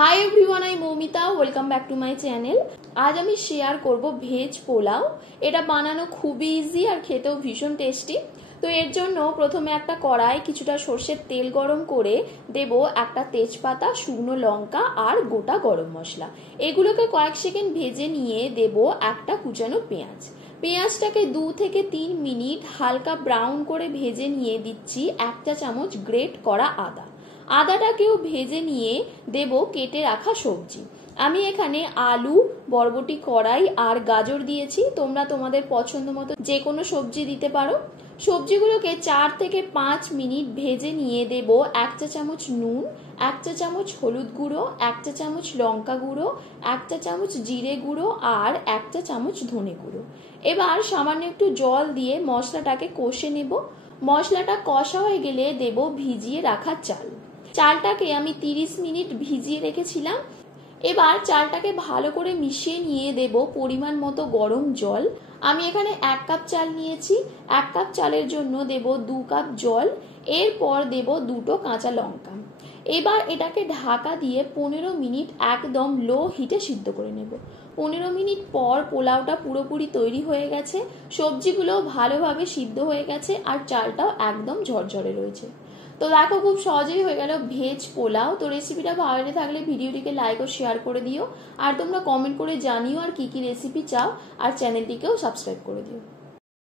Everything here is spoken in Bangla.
হাই এভরিওয়ান, আমি Moumita. Welcome back to my channel. আজ আমি শেয়ার করব ভেজ পোলাও। এটা বানানো খুবই ইজি আর খেতেও ভীষণ টেস্টি। তো এর জন্য প্রথমে একটা কড়াই কিছুটা সর্ষের তেল গরম করে দেব একটা তেজপাতা, শুকনো লঙ্কা আর গোটা গরম মশলা। এগুলোকে কয়েক সেকেন্ড ভেজে নিয়ে দেব একটা কুচানো পেঁয়াজ। পেঁয়াজটাকে 2 থেকে 3 মিনিট হালকা ব্রাউন করে ভেজে নিয়ে দিচ্ছি 1 চা চামচ গ্রেট করা আদা। আদাটাকেও ভেজে নিয়ে দেব কেটে রাখা সবজি। আমি এখানে আলু, বরবটি, কড়াই আর গাজর দিয়েছি। তোমরা তোমাদের পছন্দ মতো যে কোনো সবজি দিতে পারো। সবজিগুলোকে 4 থেকে 5 মিনিট ভেজে নিয়ে দেব 1 চা চামচ নুন, 1 চা চামচ হলুদ গুঁড়ো, 1 চা চামচ লঙ্কা গুঁড়ো, 1 চা চামচ জিরে গুঁড়ো আর 1 চা চামচ ধনে গুঁড়ো। এবার সামান্য একটু জল দিয়ে মশলাটাকে কষে নেব। মশলাটা কষা হয়ে গেলে দেব ভিজিয়ে রাখা চাল। চালটাকে আমি 30 মিনিট ভিজিয়ে রেখেছিলাম। এবার চালটাকে ভালো করে মিশিয়ে নিয়ে দেব পরিমাণ মতো গরম জল। আমি এখানে 1 কাপ চাল নিয়েছি। 1 কাপ চালের জন্য দেব 2 কাপ জল। এরপর দেব 2টো কাঁচা লঙ্কা। এবার এটাকে ঢাকা দিয়ে 15 মিনিট একদম লো হিটে সিদ্ধ করে নেব। 15 মিনিট পর পোলাওটা পুরোপুরি তৈরি হয়ে গেছে। সবজিগুলো ভালোভাবে সিদ্ধ হয়ে গেছে আর চালটাও একদম ঝরঝরে রয়েছে। তো দেখো, খুব সহজেই হয়ে গেল ভেজ পোলাও। তো রেসিপিটা ভালো লেগে থাকলে ভিডিওটিকে লাইক ও শেয়ার করে দিও। আর তোমরা কমেন্ট করে জানিও আর কি কি রেসিপি চাও, আর চ্যানেলটিকেও সাবস্ক্রাইব করে দিও।